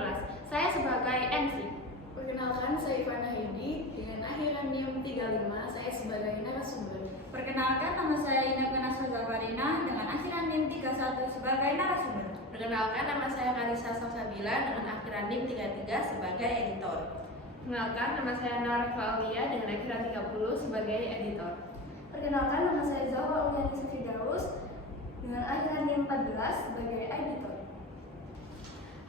kelas. Saya sebagai MC. Perkenalkan, saya Ivana Heidi dengan akhiran NIM 35. Saya sebagai narasumber. Perkenalkan, nama saya Inaka Nasra Farina dengan akhiran NIM 31 sebagai narasumber. Perkenalkan, nama saya Karisa Salsabila dengan akhiran NIM 33 sebagai editor. Perkenalkan, nama saya Nara Claudia dengan akhiran 30 sebagai editor. Perkenalkan, nama saya Zahra Uliani Firdaus dengan akhiran NIM 14 sebagai editor.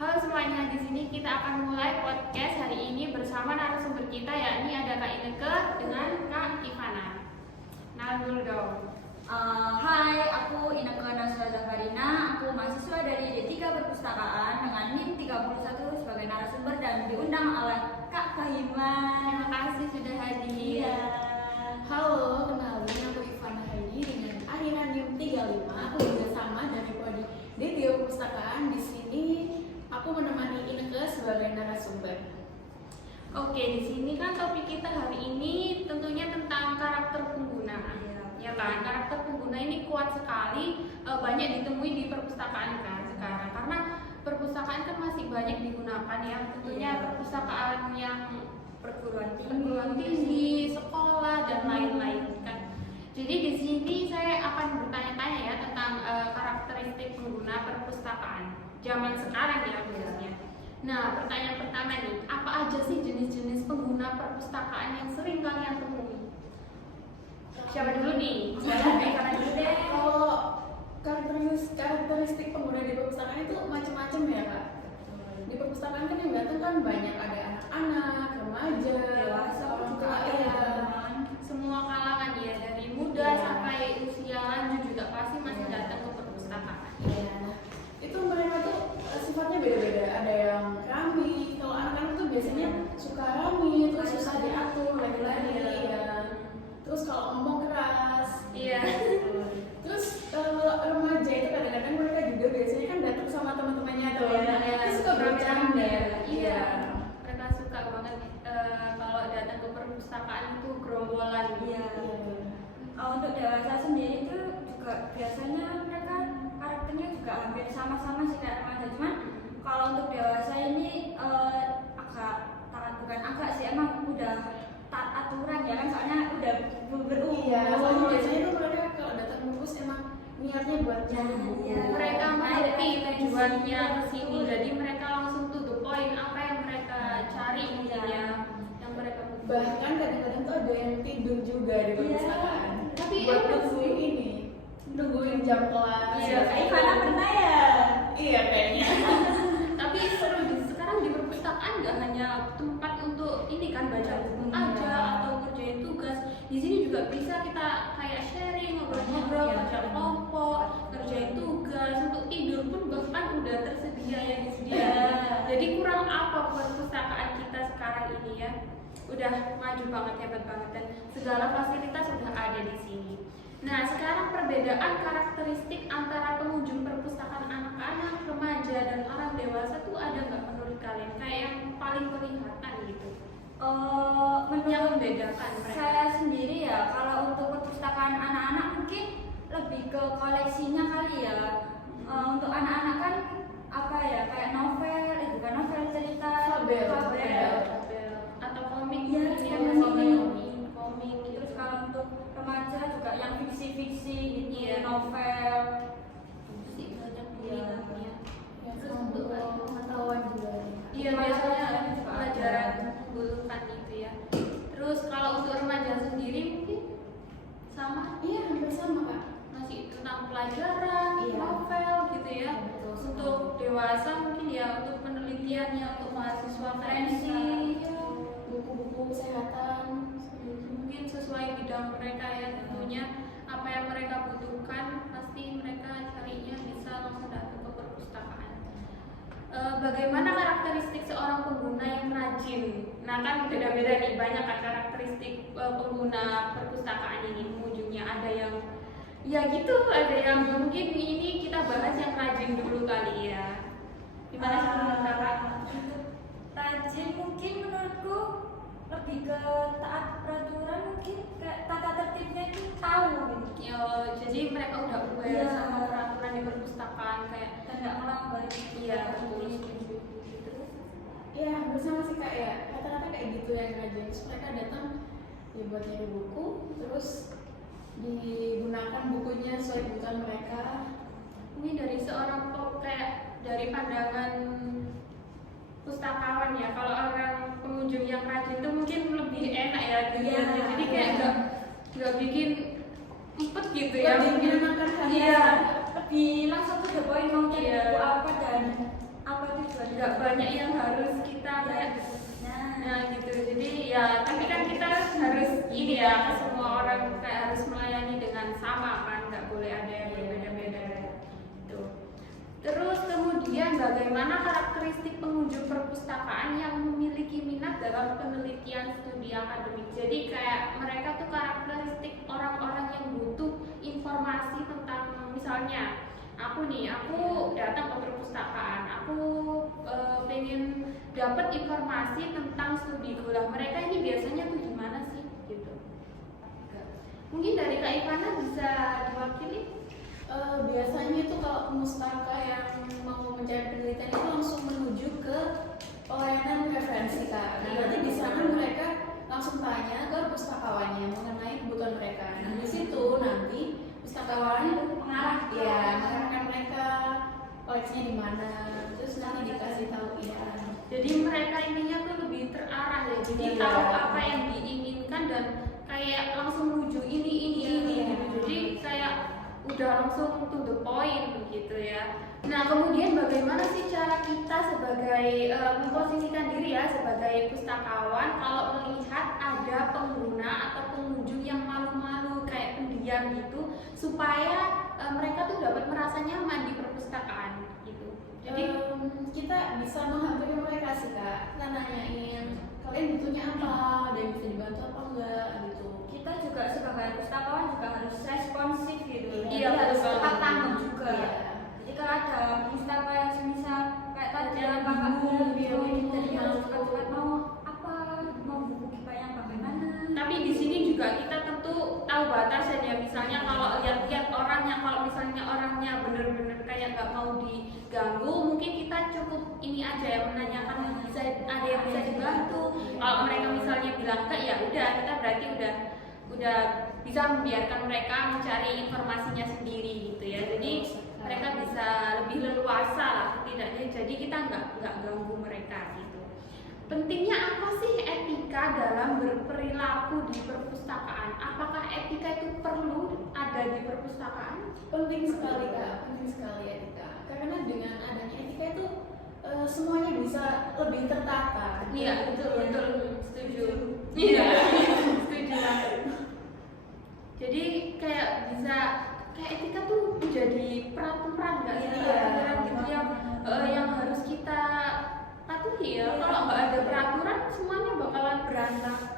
Halo semuanya, di sini kita akan mulai podcast hari ini bersama narasumber kita, yakni ada Kak Ineke dengan Kak Ivana. Nah dulu dong. Hai, aku Inaka Nasra Farina. Aku mahasiswa dari D3 Perpustakaan dengan NIM 31 sebagai narasumber dan diundang oleh Kak Fahiman. Terima kasih sudah hadir. Iya. Halo, kenalin aku Ivana Heidi dengan akhiran NIM 35. Aku juga sama dari prodi D3 Perpustakaan. Di sini aku menemani Ineke sebagai narasumber. Oke, di sini kan topik kita hari ini tentunya tentang karakter pengguna. Ya kan, karakter pengguna ini kuat sekali, banyak ditemui di perpustakaan kan sekarang, karena perpustakaan kan masih banyak digunakan ya, tentunya perpustakaan yang perguruan tinggi, sekolah dan lain-lain kan. Jadi di sini saya akan bertanya-tanya ya tentang karakteristik pengguna perpustakaan zaman sekarang ya khususnya. Nah, pertanyaan pertama nih, apa aja sih jenis-jenis pengguna perpustakaan yang sering kalian temui? Siapa dulu nih? Karena dulu deh. Kalau karakteristik pengguna di perpustakaan itu macam-macam ya Kak. Di perpustakaan kan yang datang kan banyak, ada anak-anak, remaja, Dewasa, orang juga tua, Semua kalangan ya, dari muda sampai usia lanjut juga pasti masih datang ke perpustakaan. Iya, nah itu mereka tuh sifatnya beda-beda. Ada yang rami, kalau anak-anak tuh biasanya suka rami, terus susah diatur, lagi-lagi ya. Terus kalau ngomong keras, Iya. Terus kalau remaja itu kadang-kadang mereka juga biasanya kan datang sama teman-temannya tuh, terus suka bercanda. Iya. Mereka suka banget kalau datang ke perpustakaan itu gerombolan. Iya. Untuk dewasa sendiri itu juga biasanya mereka karakternya juga hampir sama-sama sih kayak remaja, cuman kalau untuk dewasa ini bukan agak sih, emang udah taat aturan ya kan, soalnya udah berumur. Iya, soalnya biasanya tuh mereka kalau datang kampus emang niatnya buat nyambung. Iya. Mereka mengerti tujuannya ke sini, jadi mereka langsung to the point apa yang mereka cari mungkin ya, yang mereka butuh. Bahkan kadang-kadang tuh ada yang tidur juga di perpustakaan. Tapi buat nungguin ini, nungguin jam kelas. Iya, Kak Ivana pernah ya? Iya kayaknya. Tapi seru sekarang di perpustakaan nggak hanya tempat untuk ini kan baca buku aja atau kerjain tugas. Di sini juga bisa kita kayak sharing, ngobrol-ngobrol, baca kelompok, kerjain tugas, untuk tidur pun bahkan udah tersedia ya disediakan. Jadi kurang apa perpustakaan kita sekarang ini ya? Udah maju banget, hebat banget, dan segala fasilitas sudah ada di sini. Nah, sekarang perbedaan karakteristik antara pengunjung perpustakaan anak-anak, remaja, dan orang dewasa tuh ada nggak menurut kalian? Kayak yang paling kelihatan gitu. Yang membedakan mereka. Saya sendiri ya, kalau untuk perpustakaan anak-anak mungkin lebih ke koleksinya kali ya. Untuk anak-anak kan apa ya, kayak novel, itu kan novel cerita, Fabel. Atau komik Iya, mungkin ya, komik. Terus kalau untuk remaja juga yang fiksi-fiksi gitu, Iya. novel. Sih banyak Iya. pilihannya. Ya, Terus untuk pengetahuan juga. iya biasanya pelajaran menggulukan itu ya. Terus kalau untuk remaja sendiri mungkin sama, Iya, hampir sama Kak. masih tentang pelajaran, Iya. novel gitu ya. Betul. Untuk dewasa mungkin ya untuk penelitian ya, untuk mahasiswa Referensi. Buku-buku kesehatan. mungkin sesuai bidang mereka ya, tentunya apa yang mereka butuhkan pasti mereka carinya bisa langsung datang ke perpustakaan. Bagaimana karakteristik seorang pengguna yang rajin? Nah kan beda-beda nih, banyak kan karakteristik pengguna perpustakaan ini. Pengunjungnya ada yang ya gitu, ada yang mungkin ini kita bahas yang rajin dulu kali ya. Gimana sih menurut kakak? Untuk rajin mungkin menurutku lebih ke taat peraturan, mungkin kayak tata tertibnya itu tahu gitu. Ya, jadi mereka udah aware Iya. sama peraturan di perpustakaan kayak Dan nggak melanggar. iya betul. Terus kayak rata-rata kayak gitu yang rajin. Terus mereka datang ya buat nyari buku, terus digunakan bukunya sesuai kebutuhan mereka. Ini dari seorang kayak dari pandangan pustakawan ya, kalau orang pengunjung yang rajin itu mungkin lebih enak ya dilihatnya. Jadi kayak nggak bikin empet gitu ya, Lebih mungkin menyenangkan hati. Iya, lebih langsung to the point mau cari Iya. buku apa dan apa tujuannya. nggak banyak yang harus kita kayak nah gitu. Jadi ya tapi kan kita harus ini ya, ke semua orang kayak harus melayani dengan sama kan, nggak boleh ada yang berbeda-beda gitu. Terus kemudian bagaimana karakteristik pengunjung perpustakaan yang memiliki minat dalam penelitian studi akademik. Jadi kayak mereka tuh karakteristik orang-orang yang butuh informasi tentang, misalnya aku datang ke perpustakaan, aku pengen dapat informasi tentang studi gula. Mereka ini biasanya tuh gimana sih gitu. Mungkin dari Kak Ivana bisa diwakili. Biasanya itu kalau pustaka yang mau mencari penelitian itu langsung menuju ke pelayanan referensi Kak. Nah, berarti di sana mereka langsung tanya ke pustakawannya mengenai kebutuhan mereka. Nah, di situ nanti pustakawan mengarahkan mereka koleksinya di mana, terus nanti dikasih tahu ya. Jadi mereka ininya tuh lebih terarah ya. Jadi Iya. tahu apa yang diinginkan dan kayak langsung menuju ini gitu. Jadi kayak udah langsung to the point gitu ya. Nah kemudian bagaimana sih cara kita sebagai memposisikan diri ya sebagai pustakawan kalau melihat ada pengguna atau pengunjung yang malu-malu kayak pendiam gitu, supaya mereka tuh dapat merasa nyaman di perpustakaan gitu. Jadi kita bisa menghampiri mereka sih Kak. Kita nanyain kalian butuhnya apa, ada yang bisa dibantu apa enggak gitu. Kita juga sebagai pustakawan juga harus responsif gitu. Iya, Jadi harus betul. tepat tanggap juga. Iya. Jadi kalau ada pustaka yang semisal kayak tadi yang kakak bingung, bilang, bingung, jadi harus bingung. cepat-cepat mau apa, mau buku kita yang bagaimana. tapi di sini juga kita tentu tahu batasan ya. Misalnya kalau lihat-lihat orangnya, kalau misalnya orangnya bener-bener kayak nggak mau diganggu, mungkin kita cukup ini aja ya, menanyakan bisa ada yang bisa dibantu. Kalau mereka misalnya bilang enggak, ya udah kita berarti udah bisa membiarkan mereka mencari informasinya sendiri gitu ya. Jadi mereka bisa lebih leluasa lah setidaknya. Jadi kita nggak ganggu mereka gitu. Pentingnya apa sih etika dalam berperilaku di perpustakaan? Apakah etika itu perlu ada di perpustakaan? Penting sekali Kak, penting sekali etika. Karena dengan adanya etika itu semuanya bisa lebih tertata. Iya, betul, setuju. Iya, setuju banget. Jadi kayak bisa kayak etika tuh menjadi peraturan nggak sih? Iya. Peraturan gitu yang harus kita patuhi ya. Kalau nggak ada peraturan, semuanya bakalan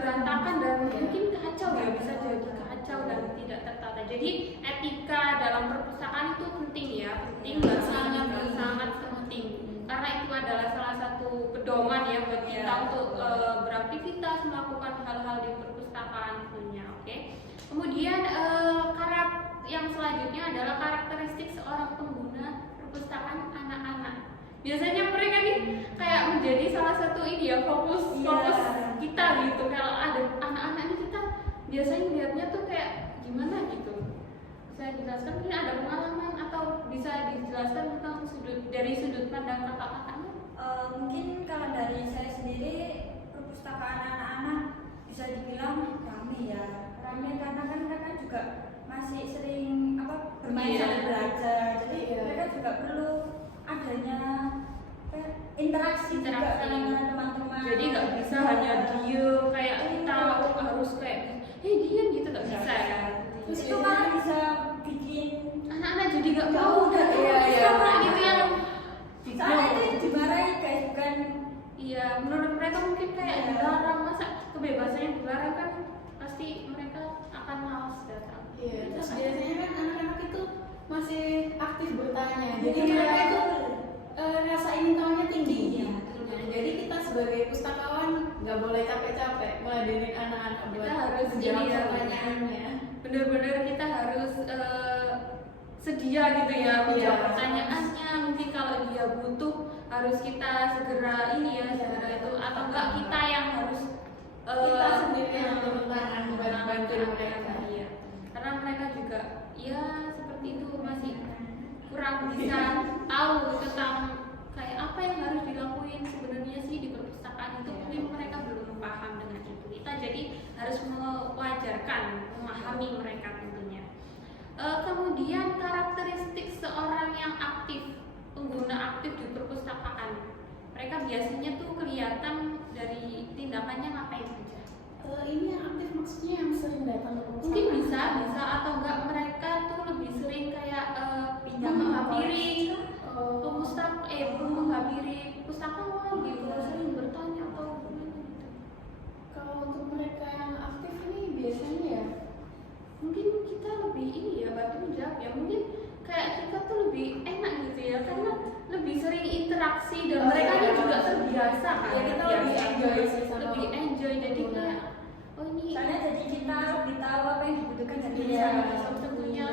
berantakan dan mungkin kacau ya, bisa jadi kacau dan tidak tertata. Jadi etika dalam perpustakaan itu penting ya, penting banget, sangat penting. Karena itu adalah salah satu pedoman ya buat kita untuk beraktivitas, melakukan hal-hal di perpustakaan tentunya. Oke. Kemudian yang selanjutnya adalah karakteristik seorang pengguna perpustakaan anak-anak. Biasanya mereka nih kayak menjadi salah satu ini ya fokus kita gitu. Kalau ada anak-anak ini kita biasanya lihatnya tuh kayak gimana gitu. Bisa dijelaskan, mungkin ada pengalaman atau bisa dijelaskan tentang dari sudut pandang kakak-kakaknya? Mungkin kalau dari saya sendiri perpustakaan anak-anak bisa dibilang rame ya, rame karena kan mereka juga masih sering bermain Iya. sambil belajar, jadi Iya. mereka juga perlu adanya interaksi juga Interaksi. dengan teman-teman. Jadi nggak bisa hanya diem kayak kita harus kayak diem gitu, nggak bisa ya. Terus itu malah bisa bikin Anak-anak jadi nggak Jauh mau dari perpustakaan iya. gitu yang soalnya itu dimarahi guys, bukan iya, menurut mereka mungkin kayak Iya. dilarang, masa kebebasannya dilarang kan pasti mereka akan malas datang. Iya, terus biasanya kan anak-anak itu masih aktif bertanya. Jadi Iya. mereka itu rasa ingin tahunya tinggi. Iya. Nah, jadi kita sebagai pustakawan nggak boleh capek-capek meladenin anak-anak buat Kita harus menjawab ini ya, pertanyaannya. Bener-bener kita harus sedia gitu ya menjawab Iya. pertanyaannya. Mungkin kalau dia butuh harus kita segera ini ya, segera itu, atau enggak kita sendiri yang turun tangan bantuin mereka. Iya. Karena mereka juga ya seperti itu masih kurang bisa tahu tentang kayak apa yang harus dilakuin sebenarnya sih di perpustakaan itu, mungkin mereka belum paham dengan itu. Kita jadi harus mewajarkan, memahami mereka tentunya. Kemudian karakteristik seorang yang aktif, pengguna aktif di perpustakaan. Mereka biasanya tuh kelihatan dari tindakannya ngapain saja. Ini yang aktif maksudnya yang sering datang ke perpustakaan. Mungkin bisa atau enggak mereka tuh lebih sering kayak menghampiri menghampiri pustakawan gitu, sering bertanya atau gimana gitu. Kalau untuk mereka yang aktif ini biasanya ya Mungkin kita lebih ini ya bantu menjawab ya, mungkin kayak kita tuh lebih enak gitu ya karena lebih sering interaksi dan mereka juga terbiasa kan. Ya, kita lebih enjoy sih sama lebih enjoy jadi kayak ini Soalnya jadi kita lebih tahu apa yang dibutuhkan dari iya, dia. tentunya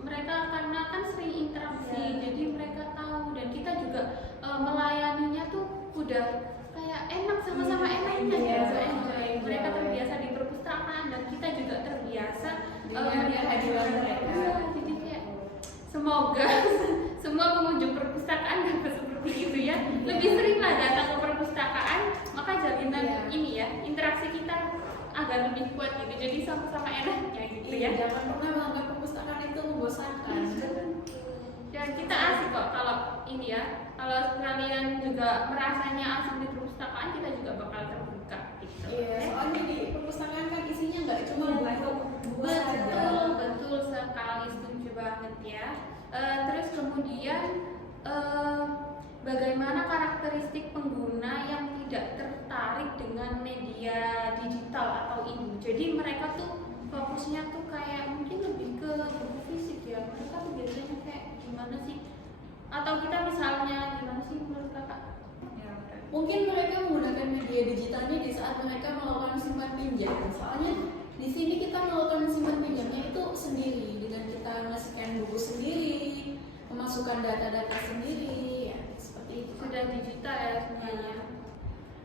mereka karena kan sering interaksi, jadi mereka tahu dan kita juga melayaninya tuh udah kayak enak sama-sama enaknya ya, enjoy. Mereka terbiasa di perpustakaan dan kita juga terbiasa dengan kehadiran mereka. Iya, jadi kayak semoga semua pengunjung perpustakaan dapat seperti itu ya. Lebih seringlah datang ke perpustakaan, maka jalinan ini ya interaksi kita agar lebih kuat gitu. Jadi sama-sama enaknya gitu ya. Jangan pernah menganggap perpustakaan itu membosankan. Dan kita asik kok kalau ini ya. Kalau kalian juga merasanya asik di perpustakaan, kita juga bakal terbuka gitu. Iya, soalnya di perpustakaan kan isinya nggak cuma buku saja. Betul sekali, setuju banget ya. Terus kemudian bagaimana karakteristik pengguna yang tidak tertarik dengan media digital atau ini? Jadi mereka tuh fokusnya tuh kayak mungkin lebih ke buku fisik ya. Mereka tuh biasanya kayak gimana sih? Atau kita misalnya gimana sih menurut kakak? Mungkin mereka menggunakan media digitalnya di saat mereka melakukan simpan pinjam. Soalnya di sini kita melakukan simpan pinjamnya itu sendiri dengan kita nge-scan buku sendiri, memasukkan data-data sendiri, ya seperti itu. Sudah digital ya semuanya.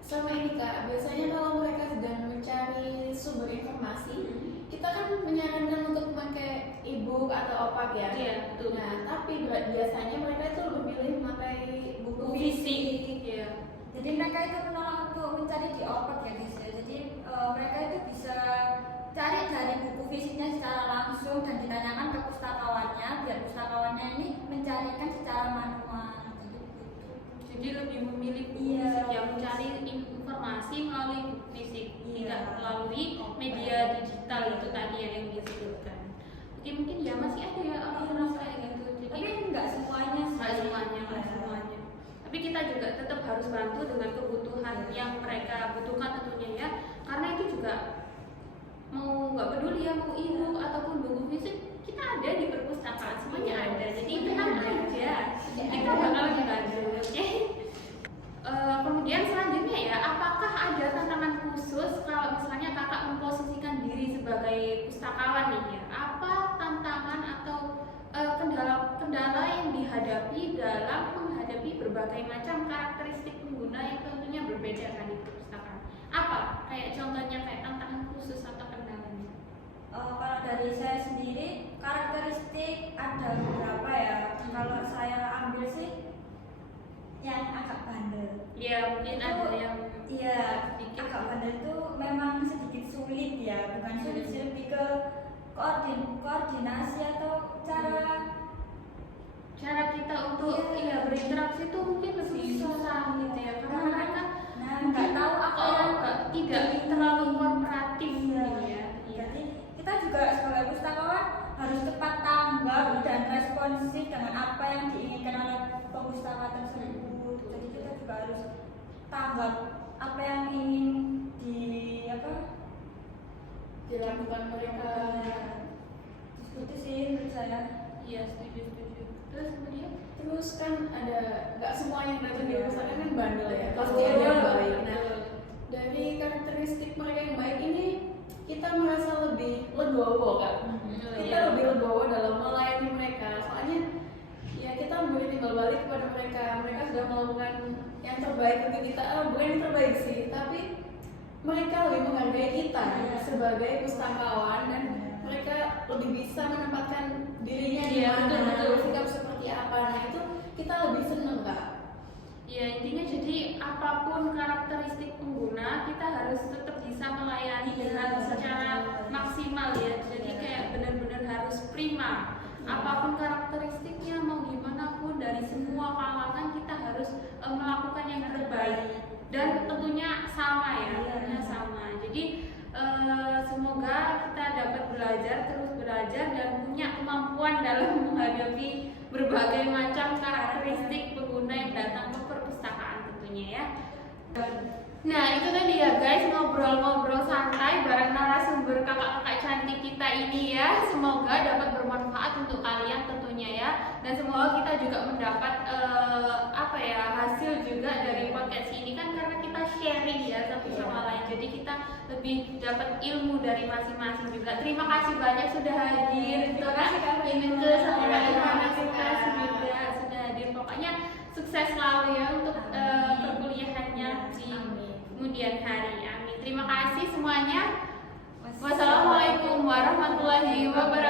Sama ini Kak, biasanya kalau mereka sedang mencari sumber informasi, kita kan menyarankan untuk memakai e-book atau opak ya. Iya, betul. Nah, tapi biasanya mereka itu lebih milih memakai buku fisik. Iya. Jadi mereka itu menolak untuk mencari di opak ya guys ya. Jadi mereka itu bisa cari dari buku fisiknya secara langsung dan ditanyakan ke pustakawannya biar pustakawannya ini mencarikan secara manual. Jadi lebih memilih buku fisik yang mencari informasi melalui buku fisik, tidak melalui media digital itu tadi yang disebutkan. Mungkin ya masih ada ya orang-orang kayak gitu. Jadi Tapi nggak semuanya sih. nggak semuanya. Tapi kita juga tetap harus bantu dengan kebutuhan yang mereka butuhkan tentunya ya. Karena itu juga mau nggak peduli ya mau e-book ataupun buku fisik kita ada di perpustakaan semuanya ada. Jadi tenang aja. Kita bakal dibantu. Oke. Kemudian selanjutnya ya, apakah ada tantangan khusus kalau misalnya kakak memposisikan diri sebagai pustakawan nih ya? Apa tantangan atau kendala yang dihadapi dalam menghadapi berbagai macam karakteristik pengguna yang tentunya berbeda kan di perpustakaan? Apa? Kayak contohnya kayak tantangan khusus atau kendalanya? Kalau dari saya sendiri karakteristik ada beberapa ya. Kalau saya ambil sih yang agak bandel. Ya mungkin ada yang Agak bandel itu memang sedikit sulit ya, bukan sulit sih, lebih ke koordinasi atau cara kita untuk berinteraksi itu mungkin lebih susah gitu ya karena mereka nggak tahu apa yang tidak terlalu kooperatif Iya. gitu ya. Jadi kita juga sebagai pustakawan harus cepat tanggap dan responsif dengan apa yang diinginkan oleh pemustaka tersebut. Jadi kita juga harus tanggap apa yang ingin dilakukan mereka. Itu sih menurut saya. Iya setuju. Terus kemudian Terus kan ada nggak semua yang datang di perpustakaan kan bandel ya. Pasti Betul. ada yang baik. Nah, dari karakteristik mereka yang baik ini kita merasa lebih legowo kan. Kita lebih legowo dalam melayani mereka. Soalnya ya kita memberi timbal balik kepada mereka. Mereka sudah melakukan yang terbaik untuk kita. Bukan yang terbaik sih, tapi mereka lebih menghargai kita sebagai pustakawan dan mereka lebih bisa menempatkan dirinya di mana, sikap seperti apa. Nah itu kita lebih seneng Kak. Ya intinya jadi apapun karakteristik pengguna kita harus tetap bisa melayani dengan secara maksimal ya. Jadi kayak benar-benar harus prima. Apapun karakteristiknya mau gimana pun dari semua kalangan kita harus melakukan yang terbaik dan tentunya sama ya, tentunya sama. Jadi semoga kita dapat terus belajar dan punya kemampuan dalam menghadapi berbagai macam karakteristik pengguna yang datang ke perpustakaan tentunya ya. Nah itu tadi ya guys, ngobrol-ngobrol santai bareng narasumber kakak-kakak cantik kita ini ya. Semoga dapat bermanfaat untuk kalian tentunya ya. Dan semoga kita juga mendapat hasil juga dari podcast ini kan karena kita sharing ya satu sama lain. Jadi kita lebih dapat ilmu dari masing-masing juga. Terima kasih banyak sudah hadir. Terima kasih Kak Ineke sama Kak Irwana juga sudah hadir. Pokoknya sukses selalu ya untuk perkuliahannya di kemudian hari. Amin. Terima kasih semuanya. Wassalamualaikum warahmatullahi wabarakatuh.